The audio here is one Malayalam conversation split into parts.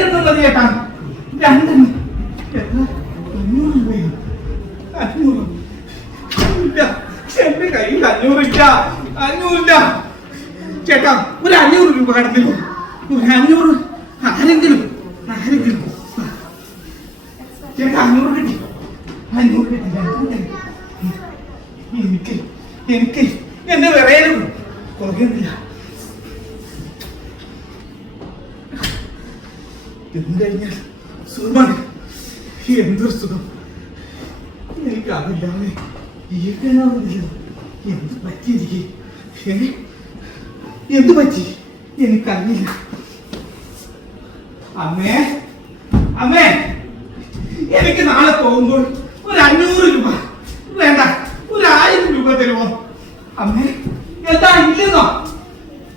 രണ്ടെണ്ണം മതി ചേട്ടാ, രണ്ടെണ്ണം. എത്ര? 500 രൂപയോ? 500? ഇല്ല, എന്റെ കയ്യിൽ 500 ഇല്ല. 500 ഇല്ല ചേട്ടാ. ഒരു 500 രൂപ കടന്നില്ല. ഒരു 500 ആരെങ്കിലും ചേട്ടാ. 500 കിട്ടി. 500 കിട്ടി. എനിക്ക് എന്നെ വിറയലും കുറയുന്നില്ല. എന്ന് കഴിഞ്ഞാൽ സുഖമാണ്. എന്തൊരു സുഖം. എനിക്ക് അതില്ലാതെ ജീവിക്കാനാവുന്നില്ല. എന്ത് പറ്റി എനിക്ക്? എന്ത് പറ്റി എനിക്കറിയില്ല. അമ്മേ, അമ്മേ, എനിക്ക് നാളെ പോകുമ്പോൾ ഒരു 500 രൂപ വേണ്ട, ഒരു 1000 രൂപ തരുമോ? അമ്മേ, എന്താ ഇല്ലെന്നോ?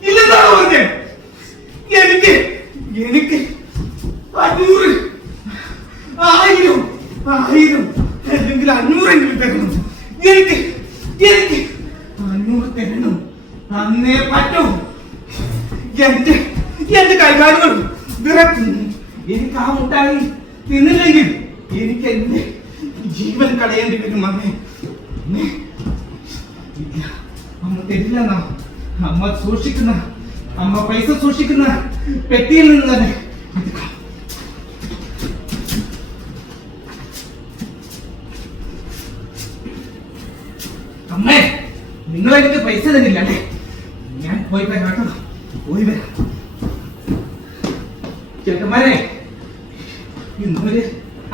ഇല്ലെന്നാണോ പറഞ്ഞേ? എനിക്ക് 500, 1000 അല്ലെങ്കിൽ 500 എങ്കിലും തരണം. എനിക്ക് 500 തരണം. അന്നേ പറ്റൂ. എന്റെ കൈകാലുകൾ വിറക്കുന്നു. എനിക്ക് ആ മുട്ടായി തിന്നില്ലെങ്കിൽ എനിക്ക് എന്റെ ജീവൻ കളയേണ്ടി വരും. അമ്മ തരില്ലെന്നാ. അമ്മ പൈസ സൂക്ഷിക്കുന്ന പെട്ടിയിൽ നിന്ന് തന്നെ അമ്മേ, നിങ്ങളെനിക്ക് പൈസ തന്നില്ല അല്ലേ? ഞാൻ പോയി വരാം കേട്ടോ, പോയി വരാം. ചേട്ടന്മാരെ, ഇന്നൊരു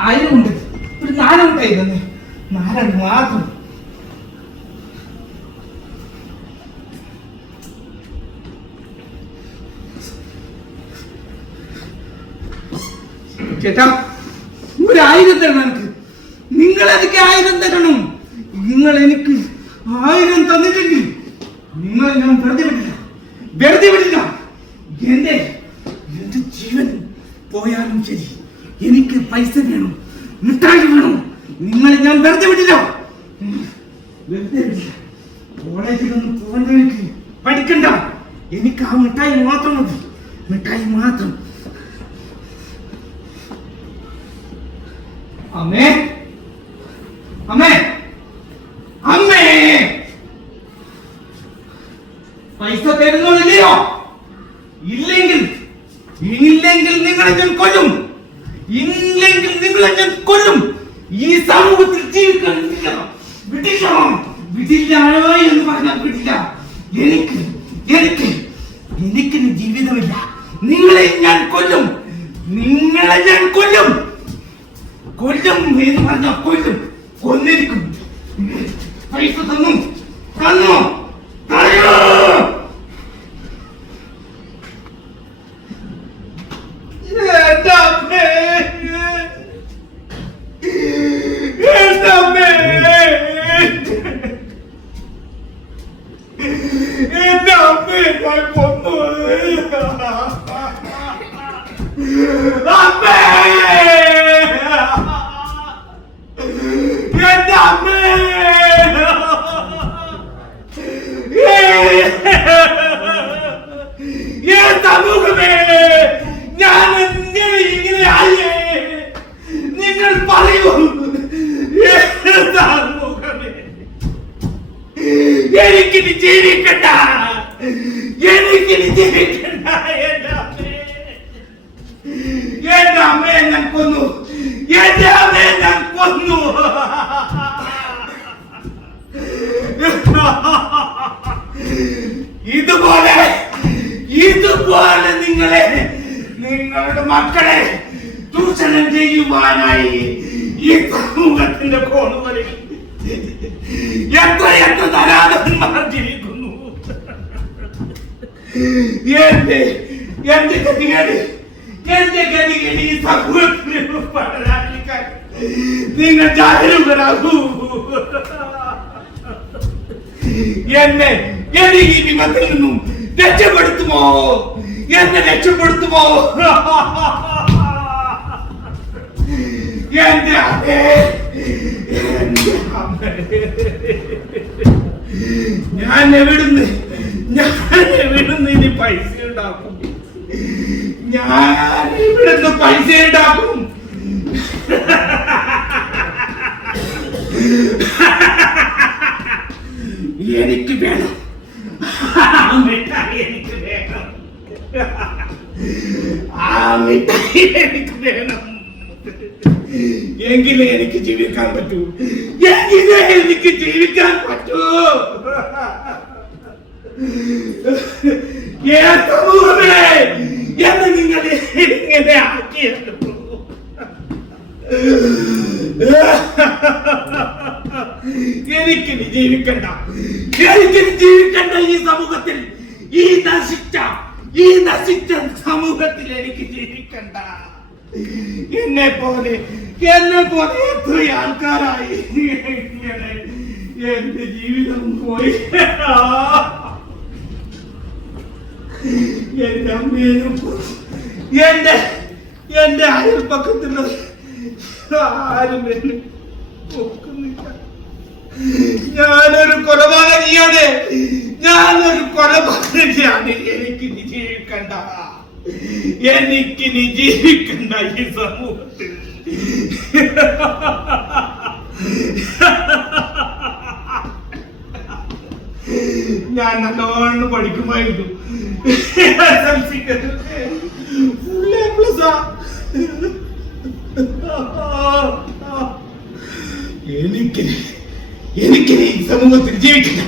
1000 ഉണ്ട്. ഒരു 4 മുട്ടായി തന്നെ, 4 മാത്രം. ചേട്ടാ, ഒരു 1000 തരണം എനിക്ക്. നിങ്ങൾ എനിക്ക് 1000 തരണം. നിങ്ങൾ എനിക്ക് 1000 തന്നില്ലെങ്കിൽ നിങ്ങൾ ഞാൻ വെറുതെ വിടില്ല. എന്റെ ജീവൻ പോയാലും ശരി, എനിക്ക് പൈസ വേണം, മിഠായി വേണം. നിങ്ങളെ ഞാൻ വെറുതെ വിടില്ല. കോളേജിലൊന്നും പോകണ്ട, എനിക്ക് പഠിക്കണ്ട. എനിക്ക് ആ മിഠായി മാത്രം മതി, മിഠായി മാത്രം. അമ്മേ, അമ്മേ, അമ്മേ, പൈസ തരുന്നില്ലയോ? ഇല്ലെങ്കിൽ നിങ്ങളെ ഞാൻ കൊല്ലും. ഈ സമൂഹത്തിൽ ജീവിക്കാൻ വിടില്ല എന്ന് പറഞ്ഞാൽ വിടില്ല. എനിക്ക് ജീവിതമില്ല. നിങ്ങളെ ഞാൻ കൊല്ലും എന്ന് പറഞ്ഞാൽ കൊന്നിരിക്കും. പൈസ തന്നോ? സമൂഹമേ, ഞാൻ ഇങ്ങനെയായേ? നിങ്ങൾ പറയൂ. സമൂഹമേ, എനിക്കിനി ജീവിക്കണ്ട. എന്റെ അമ്മയെ ഞാൻ കൊന്നു. ഇതുപോലെ നിങ്ങളുടെ മക്കളെ ചൂഷണം ചെയ്യുവാനായി ഈ സമൂഹത്തിന്റെ കോണുകളിൽ എത്ര ധാരാളന്മാർ ജീവിക്കുന്നു. എന്റെ ഗതികേട് ഈ സമൂഹത്തിന് പടരാളിക്കാൻ നിങ്ങൾ ജാഗരൂകരാകൂ. എന്നെ ഈ വിപത്തിൽ നിന്നും രക്ഷപ്പെടുത്തുമോ? എന്നെ രക്ഷപ്പെടുത്തുമോ? എന്റെ അമ്മേ, ഞാൻ എവിടുന്ന് ഇനി പൈസ ഉണ്ടാക്കും? ഞാൻ ഇവിടുന്ന് പൈസ ഉണ്ടാക്കും. എനിക്ക് വേണം, എനിക്ക് വേണം, ആ മിഠായി എനിക്ക് വേണം. എങ്കിലേ എനിക്ക് ജീവിക്കാൻ പറ്റൂ, എങ്കിലേ എനിക്ക് ജീവിക്കാൻ പറ്റൂ. സമൂഹമേ, എന്ന് നിങ്ങൾ ഇങ്ങനെ ആക്കിയത് എനിക്കിനി ജീവിക്കണ്ട, എനിക്കിനി ജീവിക്കണ്ട ഈ സമൂഹത്തിൽ, ഈ നശിച്ച സമൂഹത്തിൽ എനിക്ക് ജീവിക്കണ്ട. എന്നെ പോലെ എത്ര ആൾക്കാരായി എന്റെ ജീവിതം പോയി. എന്റെ അമ്മേനും എന്റെ അയൽപ്പക്കത്തുള്ള ആരും എന്നെ നോക്കുന്നില്ല. ഞാനൊരു കൊലപാതകിയാണ്, എനിക്ക് ജീവിക്കണ്ട, എനിക്ക് ജീവിക്കണ്ട ഈ സമൂഹത്തിൽ. ഞാൻ നല്ലോണം പഠിക്കുമായിരുന്നു, ഫുൾ എ പ്ലസ്. എനിക്ക് ഈ സമൂഹത്തിൽ ജീവിക്കണ്ട.